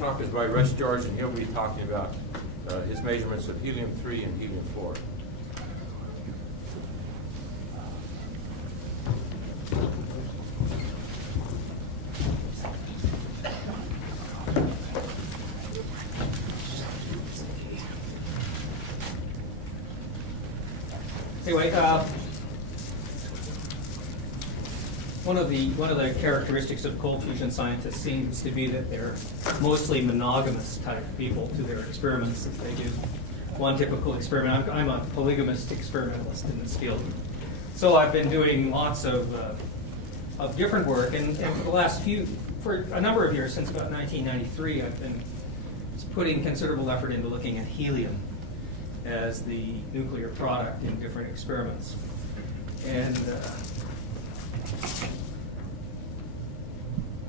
talk is by Russ George, and he'll be talking about his measurements of helium-3 and helium-4. Anyway, one of the characteristics of cold fusion scientists seems to be that they're mostly monogamous type people to their experiments that they do. One typical experiment, I'm a polygamist experimentalist in this field. So I've been doing lots of different work, and for a number of years, since about 1993, I've been putting considerable effort into looking at helium as the nuclear product in different experiments. And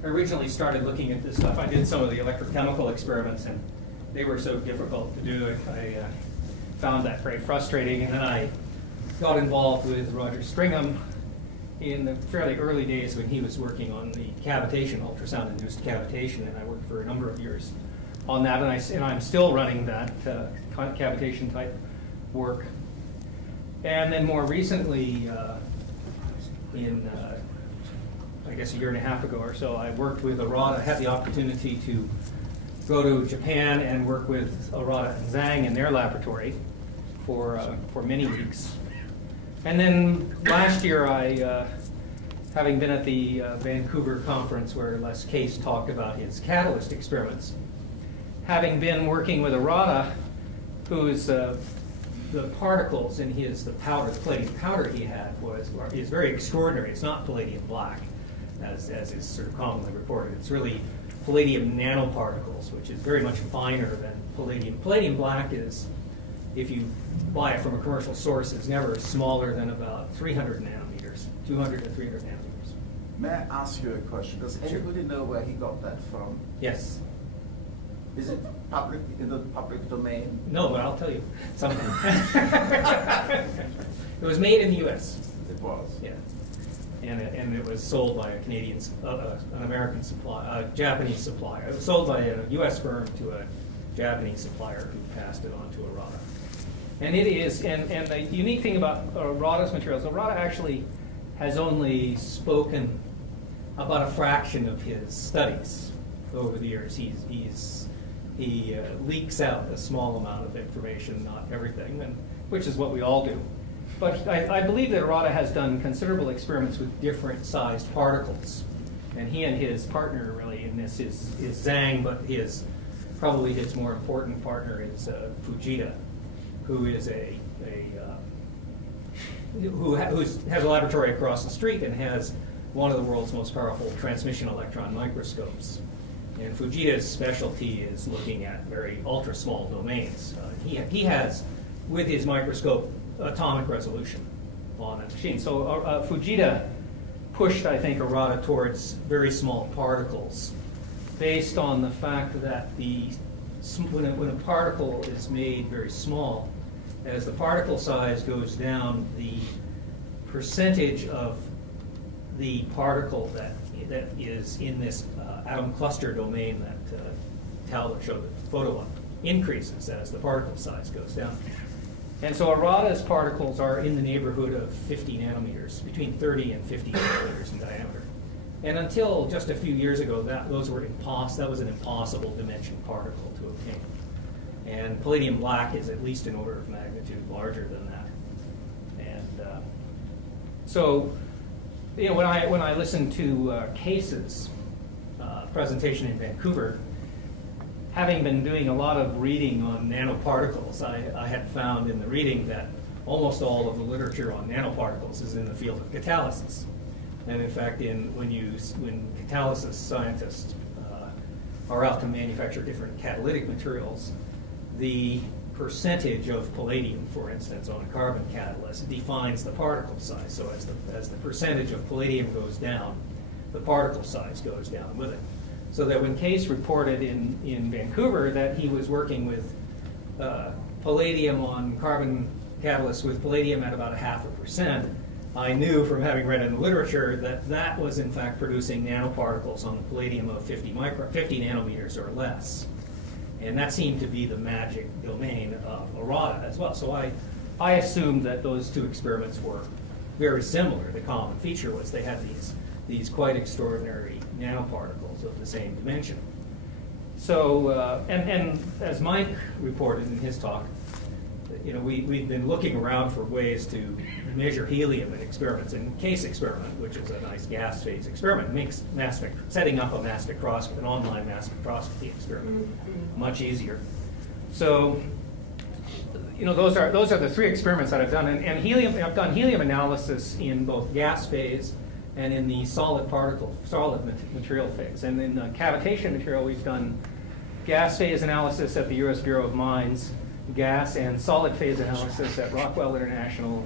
I originally started looking at this stuff. I did some of the electrochemical experiments, and they were so difficult to do. I found that very frustrating, and then I got involved with Roger Stringham in the fairly early days when he was working on the cavitation, ultrasound-induced cavitation, and I worked for a number of years on that, and I'm still running that cavitation type work. And then more recently, I guess a year and a half ago or so, I worked with Arata, had the opportunity to go to Japan and work with Arata and Zhang in their laboratory for many weeks. And then last year, having been at the Vancouver conference where Les Case talked about his catalyst experiments, having been working with Arata, whose the particles in the palladium powder he had is very extraordinary. It's not palladium black, as is sort of commonly reported. It's really palladium nanoparticles, which is very much finer than palladium. Palladium black is, if you buy it from a commercial source, is never smaller than about 300 nanometers, 200 to 300 nanometers. May I ask you a question? Does anybody know where he got that from? Yes. Is it in the public domain? No, but I'll tell you something. It was made in the U.S. It was. Yeah, and it was sold by an American supplier, a Japanese supplier. It was sold by a U.S. firm to a Japanese supplier who passed it on to Arata. And it is, and the unique thing about Arata's materials, Arata actually has only spoken about a fraction of his studies over the years. He leaks out a small amount of information, not everything, which is what we all do. But I believe that Arata has done considerable experiments with different sized particles. And he and his partner really in this is Zhang, but probably his more important partner is Fujita, who is who has a laboratory across the street and has one of the world's most powerful transmission electron microscopes. And Fujita's specialty is looking at very ultra small domains. He has, with his microscope, atomic resolution on a machine. So Fujita pushed, I think, Arata towards very small particles, based on the fact that when a particle is made very small, as the particle size goes down, the percentage of the particle that is in this atom cluster domain that Talbot showed the photo on increases as the particle size goes down. And so Arata's particles are in the neighborhood of 50 nanometers, between 30 and 50 nanometers in diameter. And until just a few years ago, that was an impossible dimension particle to obtain. And palladium black is at least an order of magnitude larger than that. And so, when I listen to Case's presentation in Vancouver, having been doing a lot of reading on nanoparticles, I had found in the reading that almost all of the literature on nanoparticles is in the field of catalysis. And in fact, when catalysis scientists are out to manufacture different catalytic materials, the percentage of palladium, for instance, on a carbon catalyst defines the particle size. So as the percentage of palladium goes down, the particle size goes down with it. So that when Case reported in Vancouver that he was working with palladium on carbon catalysts with palladium at about 0.5%, I knew from having read in the literature that that was in fact producing nanoparticles on the palladium of 50 nanometers or less. And that seemed to be the magic domain of Arata as well. So I assumed that those two experiments were very similar. The common feature was they had these quite extraordinary nanoparticles of the same dimension. So, and as Mike reported in his talk, you know, we've been looking around for ways to measure helium in experiments. And CASE experiment, which is a nice gas phase experiment, makes setting up a mass spectroscopy, an online mass spectroscopy experiment, much easier. So, you know, those are the three experiments that I've done. And helium, I've done helium analysis in both gas phase and in the solid material phase. And in the cavitation material, we've done gas phase analysis at the U.S. Bureau of Mines, gas and solid phase analysis at Rockwell International,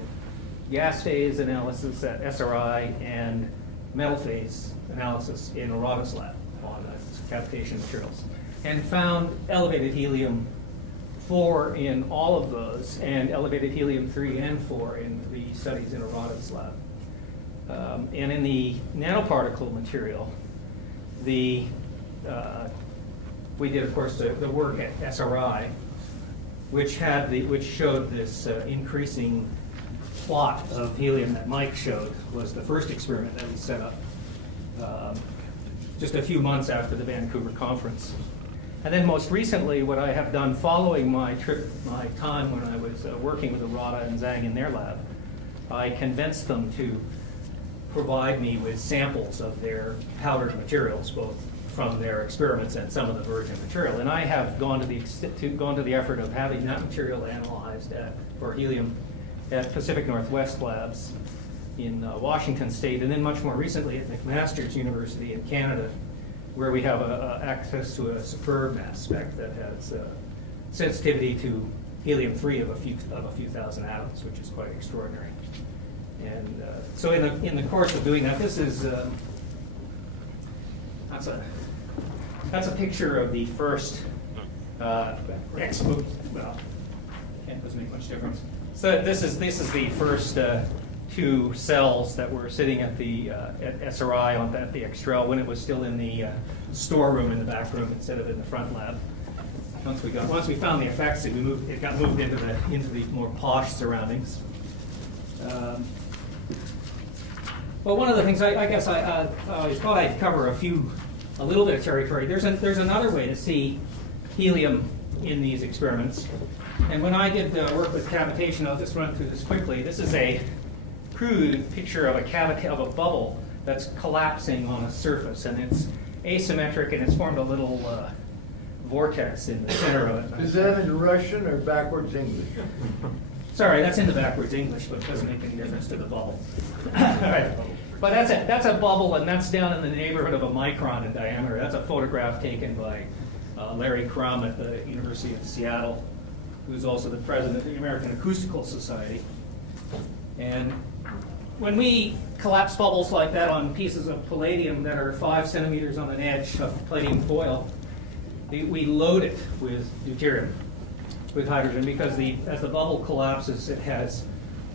gas phase analysis at SRI, and metal phase analysis in Arata's lab on cavitation materials. And found elevated helium-4 in all of those, and elevated helium-3 and 4 in the studies in Arata's lab. And in the nanoparticle material, we did, of course, the work at SRI, which showed this increasing plot of helium that Mike showed, was the first experiment that we set up just a few months after the Vancouver conference. And then most recently, what I have done following my time when I was working with Arata and Zhang in their lab, I convinced them to provide me with samples of their powdered materials, both from their experiments and some of the virgin material. And I have gone to the effort of having that material analyzed for helium at Pacific Northwest Labs in Washington State, and then much more recently at McMaster's University in Canada, where we have access to a superb mass spec that has sensitivity to helium-3 of a few thousand atoms, which is quite extraordinary. And so in the course of doing that, this is that's a picture of the first expo. Well, it doesn't make much difference. So this is the first two cells that were sitting at the at SRI at the Extrel when it was still in the storeroom in the back room instead of in the front lab. Once we found the effects, it got moved into the more posh surroundings. Well, one of the things I guess I thought I'd cover a little bit of territory. There's another way to see helium in these experiments. And when I did work with cavitation, I'll just run through this quickly. This is a crude picture of a bubble that's collapsing on a surface, and it's asymmetric, and it's formed a little vortex in the center of it. Is that in Russian or backwards English? Sorry, that's in the backwards English, but it doesn't make any difference to the bubble. All right. But that's a bubble, and that's down in the neighborhood of a micron in diameter. That's a photograph taken by Larry Crum at the University of Seattle, who's also the president of the American Acoustical Society. And when we collapse bubbles like that on pieces of palladium that are 5 centimeters on an edge of palladium foil, we load it with deuterium, with hydrogen, because as the bubble collapses,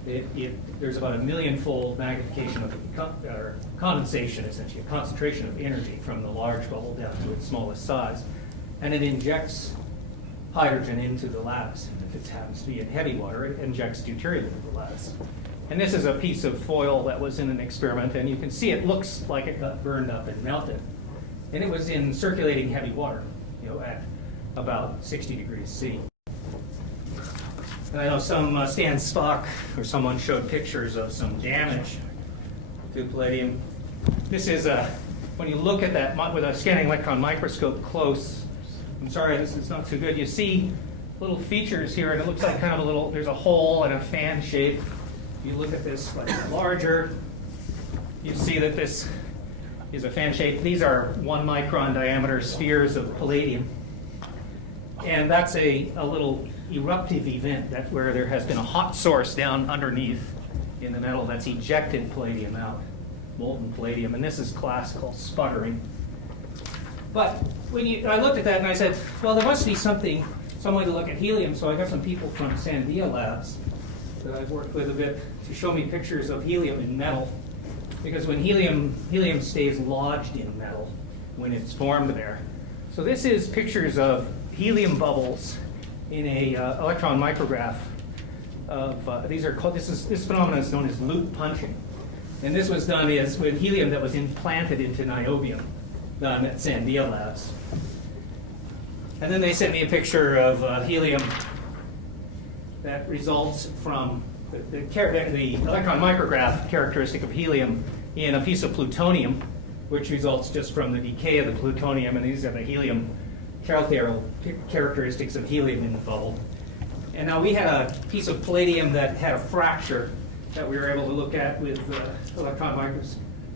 there's about a million-fold magnification or condensation, essentially, a concentration of energy from the large bubble down to its smallest size, and it injects hydrogen into the lattice. If it happens to be in heavy water, it injects deuterium into the lattice. And this is a piece of foil that was in an experiment, and you can see it looks like it got burned up and melted. And it was in circulating heavy water, at about 60 degrees C. And I know Stan Spock or someone showed pictures of some damage to palladium. This is when you look at that with a scanning electron microscope close. I'm sorry, this is not too good. You see little features here, and it looks like kind of there's a hole and a fan shape. You look at this like larger, you see that this is a fan shape. These are 1 micron diameter spheres of palladium. And that's a little eruptive event where there has been a hot source down underneath in the metal that's ejected palladium out, molten palladium. And this is classical sputtering. But I looked at that and I said, well, there must be some way to look at helium. So I got some people from Sandia Labs that I've worked with a bit to show me pictures of helium in metal. Because when helium stays lodged in metal when it's formed there. So this is pictures of helium bubbles in a electron micrograph. This phenomenon is known as loop punching, and this was done with helium that was implanted into niobium, done at Sandia Labs. And then they sent me a picture of helium that results from the electron micrograph characteristic of helium in a piece of plutonium, which results just from the decay of the plutonium, and these are the helium characteristics of helium in the bubble. And now we had a piece of palladium that had a fracture that we were able to look at with electron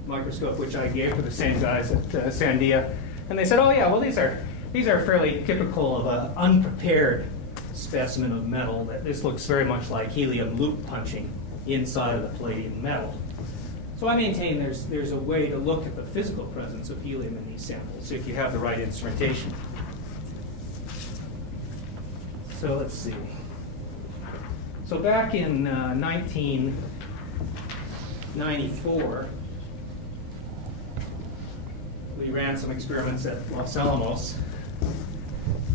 microscope, which I gave to the same guys at Sandia. And they said, oh yeah, well these are fairly typical of an unprepared specimen of metal. That this looks very much like helium loop punching inside of the palladium metal. So I maintain there's a way to look at the physical presence of helium in these samples if you have the right instrumentation. So let's see. So back in 1994, we ran some experiments at Los Alamos,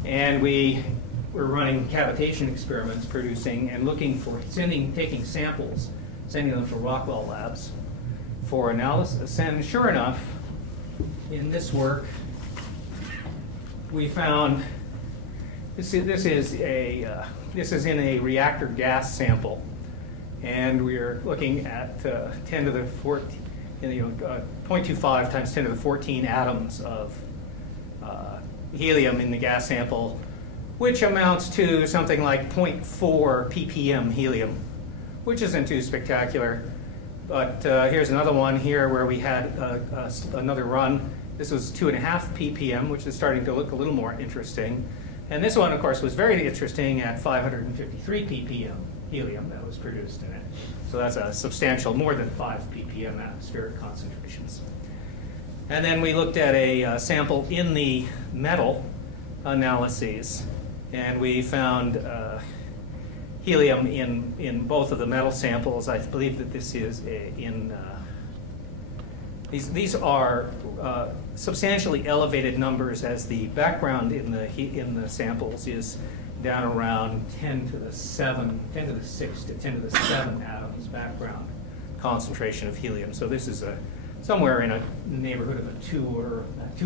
and we were running cavitation experiments, producing and looking for taking samples, sending them to Rockwell Labs for analysis. And sure enough, in this work, we found this is in a reactor gas sample, and we are looking at 10 to the 14, 0.25 times 10 to the 14 atoms of helium in the gas sample, which amounts to something like 0.4 ppm helium, which isn't too spectacular. But here's another one here where we had another run. This was 2.5 ppm, which is starting to look a little more interesting. And this one, of course, was very interesting at 553 ppm helium that was produced in it. So that's a substantial, more than 5 ppm atmospheric concentrations. And then we looked at a sample in the metal analyses, and we found helium in both of the metal samples. I believe that this is these are substantially elevated numbers, as the background in the samples is down around 10 to the 6 to 10 to the 7 atoms background concentration of helium. So this is somewhere in a neighborhood of two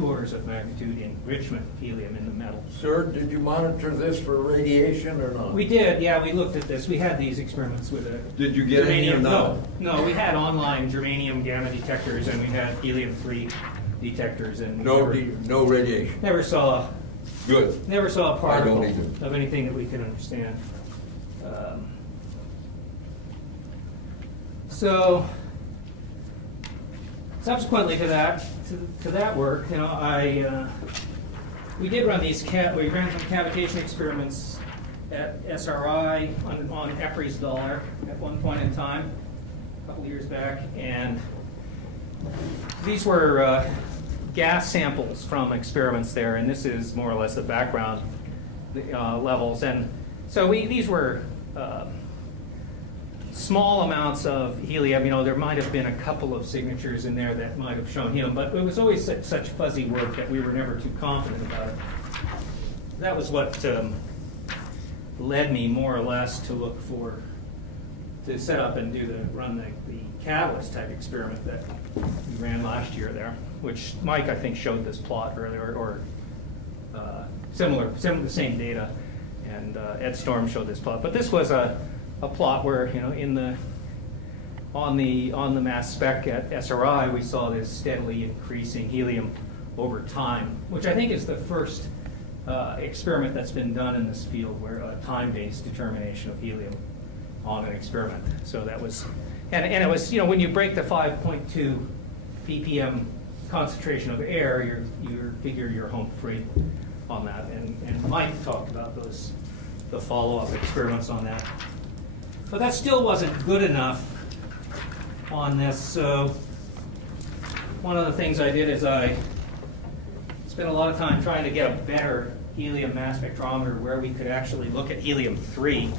orders of magnitude enrichment of helium in the metal. Sir, did you monitor this for radiation or not? We did, yeah. We looked at this. We had these experiments with a Did you get any or not? No. We had online germanium gamma detectors, and we had helium-3 detectors, and No radiation. never saw Good. a particle I don't either. of anything that we could understand. So subsequently to that work, we did run we ran some cavitation experiments at SRI on EPRI's dollar at one point in time, a couple of years back, and these were gas samples from experiments there, and this is more or less the background levels. And so these were small amounts of helium. There might have been a couple of signatures in there that might have shown helium, but it was always such fuzzy work that we were never too confident about it. That was what led me more or less to set up and run the catalyst type experiment that we ran last year there, which Mike, I think, showed this plot earlier, or the same data, and Ed Storm showed this plot. But this was a plot where, on the mass spec at SRI, we saw this steadily increasing helium over time, which I think is the first experiment that's been done in this field where a time-based determination of helium on an experiment. So that was, and it was, when you break the 5.2 ppm concentration of air, you figure you're home free on that. And Mike talked about the follow-up experiments on that. But that still wasn't good enough on this. So one of the things I did is I spent a lot of time trying to get a better helium mass spectrometer where we could actually look at helium-3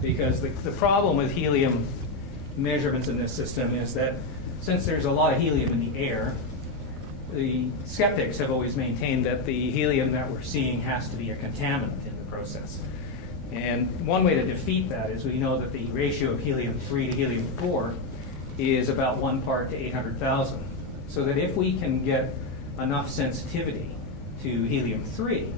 because the problem with helium measurements in this system is that since there's a lot of helium in the air, the skeptics have always maintained that the helium that we're seeing has to be a contaminant in the process. And one way to defeat that is we know that the ratio of helium-3 to helium-4 is about 1 part to 800,000. So that if we can get enough sensitivity to helium-3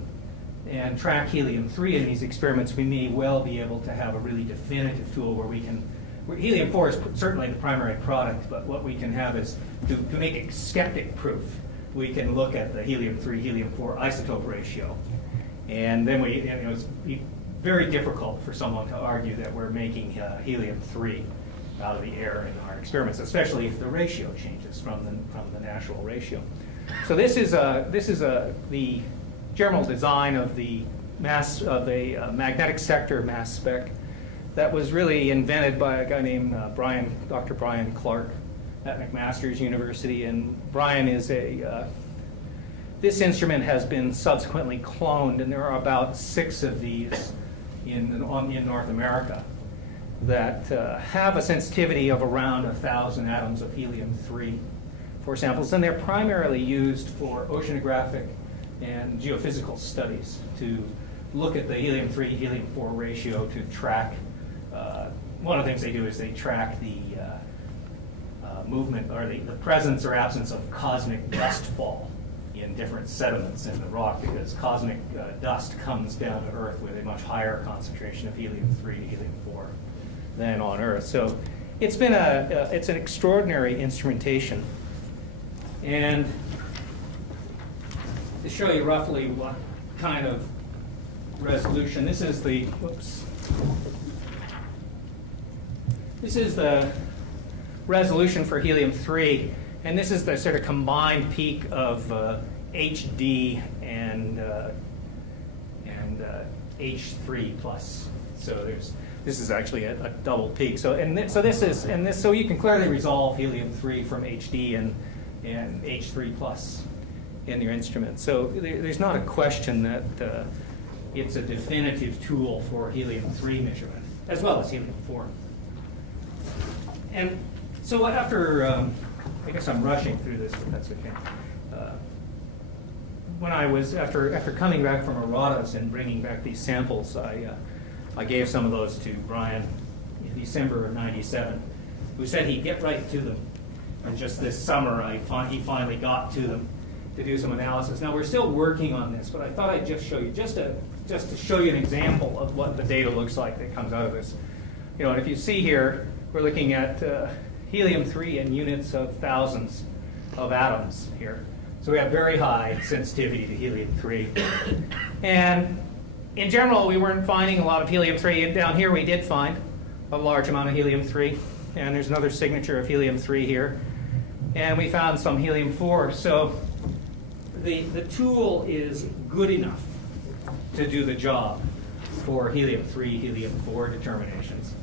and track helium-3 in these experiments, we may well be able to have a really definitive tool where we can, helium-4 is certainly the primary product, but what we can have is, to make it skeptic-proof, we can look at the helium-3, helium-4 isotope ratio. And then it's very difficult for someone to argue that we're making helium-3 out of the air in our experiments, especially if the ratio changes from the natural ratio. So this is the general design of the magnetic sector mass spec that was really invented by a guy named Dr. Brian Clark at McMaster's University. And Brian is this instrument has been subsequently cloned, and there are about 6 of these in North America that have a sensitivity of around 1,000 atoms of helium-3 for samples. And they're primarily used for oceanographic and geophysical studies to look at the helium-3, helium-4 ratio to track. One of the things they do is they track the movement or the presence or absence of cosmic dust fall in different sediments in the rock, because cosmic dust comes down to Earth with a much higher concentration of helium-3 to helium-4 than on Earth. So it's been it's an extraordinary instrumentation. And to show you roughly what kind of resolution, this is the resolution for helium-3, and this is the sort of combined peak of HD and H3 plus. So this is actually a double peak. So so you can clearly resolve helium-3 from HD and H3 plus in your instrument. So there's not a question that it's a definitive tool for helium-3 measurement, as well as helium-4. And so after, I guess I'm rushing through this, but that's okay. When I was, after coming back from Aradas and bringing back these samples, I gave some of those to Brian in December of '97, who said he'd get right to them. And just this summer, he finally got to them to do some analysis. Now, we're still working on this, but I thought I'd just show you, just to show you an example of what the data looks like that comes out of this. And if you see here, we're looking at helium-3 in units of thousands of atoms here. So we have very high sensitivity to helium-3. And in general, we weren't finding a lot of helium-3. And down here, we did find a large amount of helium-3. And there's another signature of helium-3 here. And we found some helium-4. So the tool is good enough to do the job for helium-3, helium-4 determinations.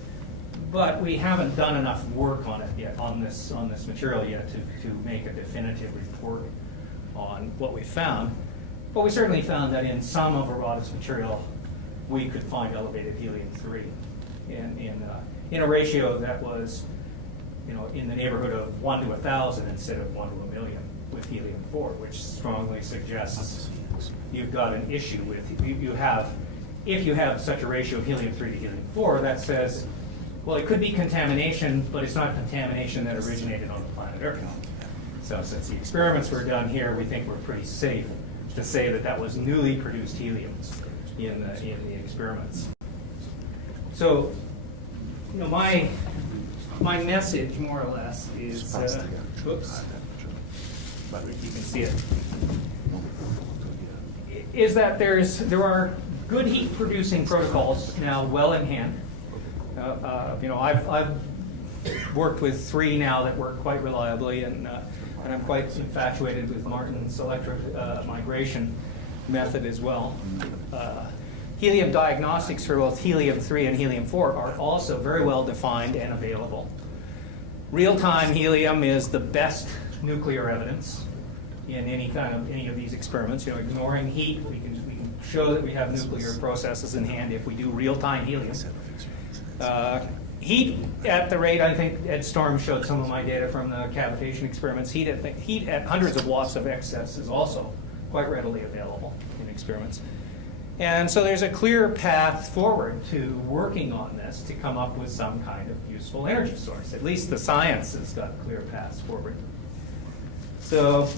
But we haven't done enough work on it yet, on this material yet, to make a definitive report on what we found. But we certainly found that in some of Aradas material, we could find elevated helium-3 in a ratio that was, in the neighborhood of 1 to 1,000 instead of 1 to 1 million with helium-4, which strongly suggests you've got an issue with if you have such a ratio of helium-3 to helium-4, that says, well, it could be contamination, but it's not contamination that originated on the planet Earth. So since the experiments were done here, we think we're pretty safe to say that that was newly produced helium in the experiments. So, my message, more or less, is, whoops, you can see it, is that there are good heat-producing protocols now well in hand. I've worked with 3 now that work quite reliably, and I'm quite infatuated with Martin's electric migration method as well. Helium diagnostics for both helium-3 and helium-4 are also very well defined and available. Real-time helium is the best nuclear evidence in any of these experiments. Ignoring heat, we can show that we have nuclear processes in hand if we do real-time helium. Heat at the rate, I think Ed Storm showed some of my data from the cavitation experiments, heat at hundreds of watts of excess is also quite readily available in experiments. And so there's a clear path forward to working on this to come up with some kind of useful energy source. At least the science has got clear paths forward. So,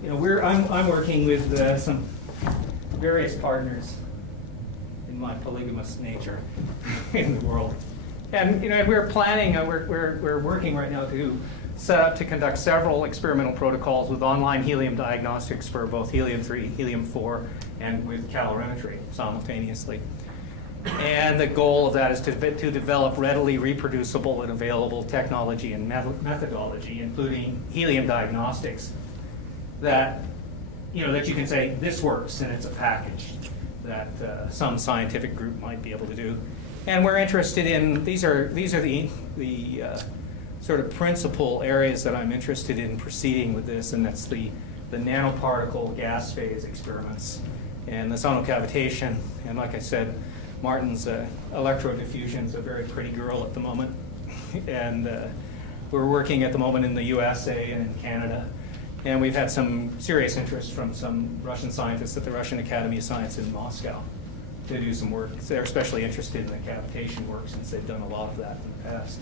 you know, I'm working with some various partners in my polygamous nature in the world, and you know, we're planning. We're working right now to set up to conduct several experimental protocols with online helium diagnostics for both helium-3, helium-4, and with calorimetry simultaneously. And the goal of that is to develop readily reproducible and available technology and methodology, including helium diagnostics, that that you can say this works and it's a package that some scientific group might be able to do. And we're interested in these are the sort of principal areas that I'm interested in proceeding with this, and that's the nanoparticle gas phase experiments and the sonocavitation. And like I said, Martin's electrodiffusion is a very pretty girl at the moment. And we're working at the moment in the USA and in Canada. And we've had some serious interest from some Russian scientists at the Russian Academy of Science in Moscow to do some work. They're especially interested in the cavitation work since they've done a lot of that in the past.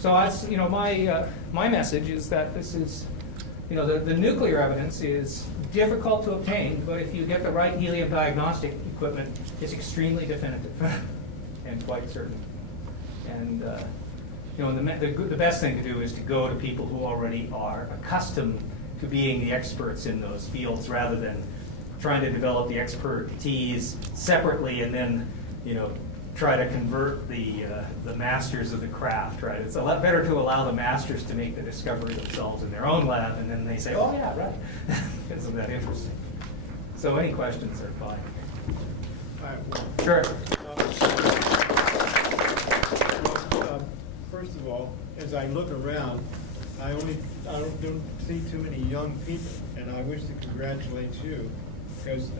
So my message is that this is, the nuclear evidence is difficult to obtain, but if you get the right helium diagnostic equipment, it's extremely definitive and quite certain. And the best thing to do is to go to people who already are accustomed to being the experts in those fields, rather than trying to develop the expertise separately and then try to convert the masters of the craft, right? It's a lot better to allow the masters to make the discovery themselves in their own lab, and then they say, oh yeah, right. Isn't that interesting? So any questions are fine. Sure. First of all, as I look around, I don't see too many young people, and I wish to congratulate you, because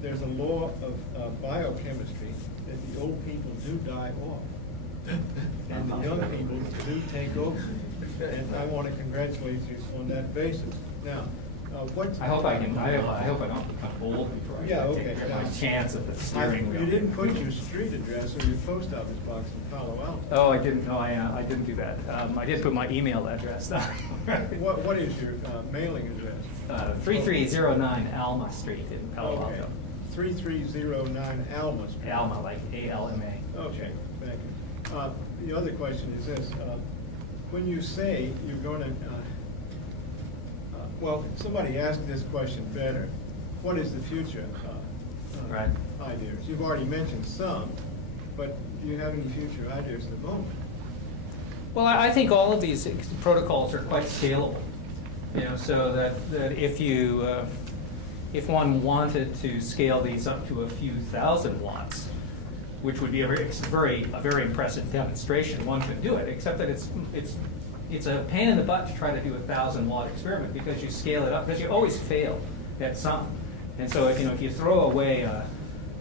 there's a law of biochemistry that the old people do die off, and the young people do take over. And I want to congratulate you on that basis. Now, I hope I don't become old before I take my chance at the steering wheel. You didn't put your street address or your post office box in Palo Alto. Oh, I didn't. No, I didn't do that. I did put my email address down. What is your mailing address? 3309 Alma Street in Palo Alto. Okay. 3309 Alma Street. Alma, like A-L-M-A. Okay, thank you. The other question is this. When you say you're going to, well, somebody asked this question better. What is the future right. ideas? You've already mentioned some, but do you have any future ideas at the moment? Well, I think all of these protocols are quite scalable. So that if one wanted to scale these up to a few thousand watts, which would be a very impressive demonstration, one could do it. Except that it's a pain in the butt to try to do a 1,000-watt experiment, because you scale it up, because you always fail at some. And so if you throw away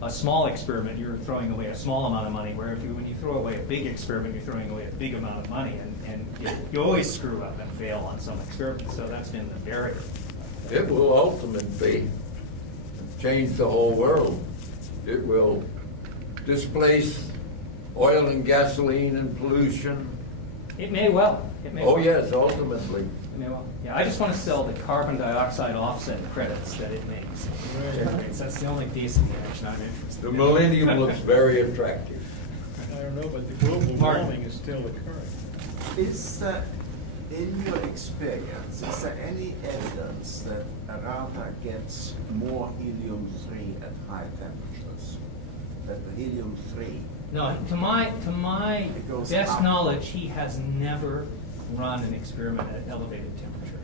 a small experiment, you're throwing away a small amount of money. Where when you throw away a big experiment, you're throwing away a big amount of money, and you always screw up and fail on some experiments. So that's been the barrier. It will ultimately change the whole world. It will displace oil and gasoline and pollution. It may well. Yes, ultimately. It may well. Yeah, I just want to sell the carbon dioxide offset credits that it makes. Right. That's the only decent action I'm interested The in. millennium looks very attractive. I don't know, but the global warming is still occurring. Is there, in your experience, is there any evidence that a router gets more helium-3 at high temperatures? That the helium-3? No, to my It goes best up. knowledge, he has never run an experiment at elevated temperature.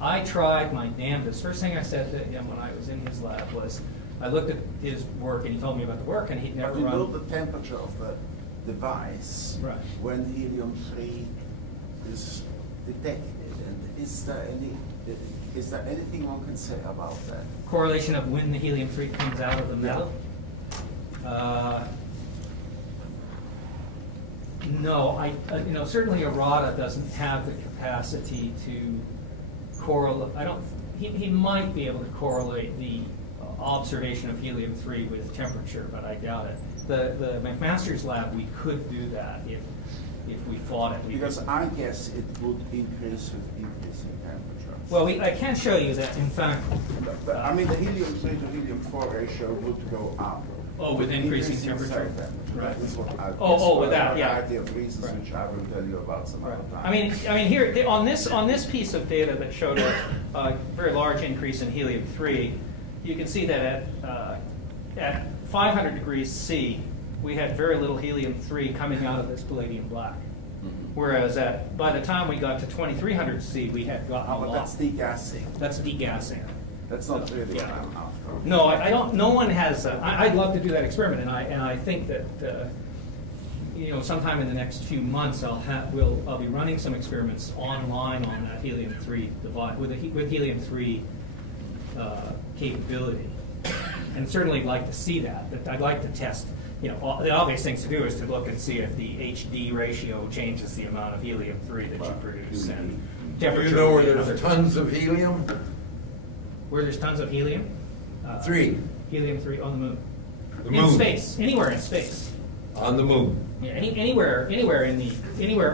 I tried my damnedest. First thing I said to him when I was in his lab was, I looked at his work and he told me about the work, and he'd never But you know run. the temperature of the device Right. when helium-3 is detected, and is there anything one can say about that? Correlation of when the helium-3 comes out of the metal. No, certainly Arata doesn't have the capacity to correlate, he might be able to correlate the observation of helium-3 with temperature, but I doubt it. The McMaster's lab, we could do that if we thought it. Because I guess it would increase with increasing temperature. Well, I can show you that, in fact. But, I mean, the helium-3 to helium-4 ratio would go up. Oh, with increasing cell temperature. That is what I guess. With that, yeah. For a variety of reasons, Right. which I will tell you about some other time. I mean, here, on this piece of data that showed a very large increase in helium-3, you can see that at 500 degrees C, we had very little helium-3 coming out of this palladium black. Whereas by the time we got to 2300 C, we had gotten a But lot. that's degassing. That's degassing. That's not really Yeah. what I'm after. No, I don't. No one has. I'd love to do that experiment, and I think that sometime in the next few months I'll be running some experiments online on that helium-3 device with helium-3 capability, and certainly like to see that. I'd like to test. The obvious things to do is to look and see if the HD ratio changes the amount of helium-3 that you produce, and Do temperature. you know where would be there's another- tons of helium? Where there's tons of helium? 3 Helium-3 on the moon. The In moon. space, anywhere in space. on the moon. Yeah, anywhere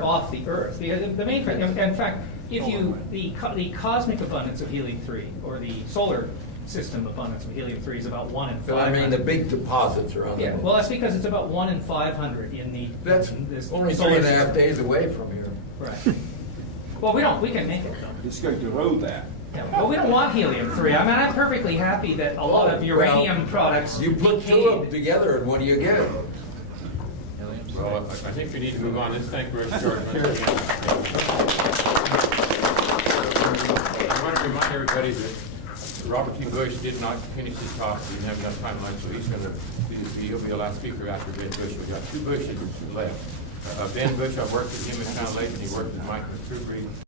off the Earth. The main, in fact, the cosmic abundance of helium-3, or the solar system abundance of helium-3 is about 1 in But I 500. mean, the big deposits are on the Yeah, moon. well, that's because it's about 1 in 500 in the. That's in this only solar 3.5 system. days away from here. Right. Well, we can make it though. It's going to roll there. Yeah, well, we don't want helium-3. I mean, I'm perfectly happy that a lot of uranium products You put two of them decayed. together, and what do you get? Well, I think we need to move on. Let's thank Russ George once again. I want to remind everybody that Robert T. Bush did not finish his talk. He didn't have enough time left, so he'll be the last speaker after Ben Bush. We've got 2 Bushes left. Ben Bush, I worked with him in Town Lake, and he worked with Mike McCreary.